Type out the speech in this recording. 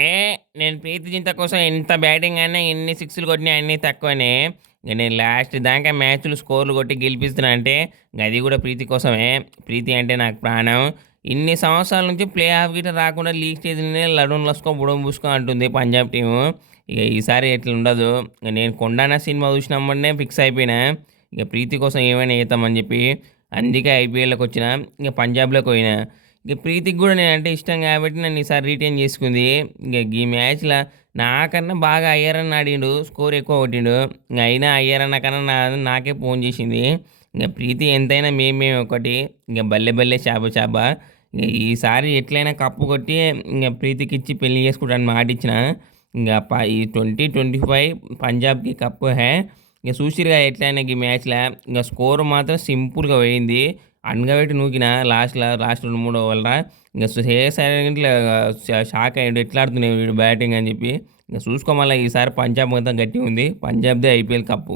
ఏ నేను ప్రీతి జింత కోసం ఎంత బ్యాటింగ్ ఆడినా ఎన్ని సిక్స్‌లు కొట్టినా అన్నీ తక్కువనే. నేను లాస్ట్ దాకా మ్యాచ్‌లు స్కోర్‌లు కొట్టి గెలిపిస్తున్నా అంటే అది కూడా ప్రీతి కోసమే. ప్రీతి అంటే నాకు ప్రాణం. ఇన్ని సంవత్సరాల నుంచి ప్లే ఆఫ్ గిట్ల రాకుండా లీగ్ స్టేజ్‌లోనే లడూన్ లస్కో బుడమ్ బుస్కో అంటుంది పంజాబ్ టీము. ఇక ఈసారి ఇట్లుండదు. నేను 'కొండాన' సినిమా చూసినమ్మటనే ఫిక్స్ అయిపోయినా. ఇక ప్రీతి కోసం ఏమైనా చేద్దామని చెప్పి. అందుకే ఐపీఎల్‌లోకొచ్చిన. ఇక పంజాబ్‌లోకి పోయినా. ఇక ప్రీతికి గూడా నేనంటే ఇష్టం గాబట్టి నన్ను ఈసారి రిటైన్ చేసుకుంది. ఇంక గీ మ్యాచ్‌ల నాకన్నా బాగా అయ్యరన్న ఆడిండు. స్కోర్ ఎక్కువ కొట్టిండు. అయినా అయ్యరన్న కన్నా నాకే ఫోన్ జేసింది. ఇంగ ప్రీతి ఎంతైనా మేము ఒకటి. ఇంగ బల్లె బల్లె చేప చేప. ఇగ ఈసారి ఎట్లైనా కప్పు కొట్టి ఇంగ ప్రీతికిచ్చి పెళ్లి చేసుకుంటానని మాటిచ్చిన. ఈ 2025 పంజాబ్‌కి కప్పు హై. ఇక చూసిర్రుగా ఎట్లైనా ఈ మ్యాచ్‌ల. ఇంగ స్కోర్ మాత్రం సింపుల్‌గా పోయింది. అనగబెట్టి నూకిన లాస్ట్ 2, 3 ఓవర్ల. ఇంగ శ్రేయస్ అయ్యర్ గిట్ల షాక్ అయ్యిండు. ఎట్లా ఆడుతున్నావు వీడు బ్యాటింగ్ అని చెప్పి. ఇంక చూసుకో మళ్ళా ఈసారి పంజాబ్ మొత్తం గట్టిగుంది. పంజాబ్‌దే ఐపీఎల్ కప్పు.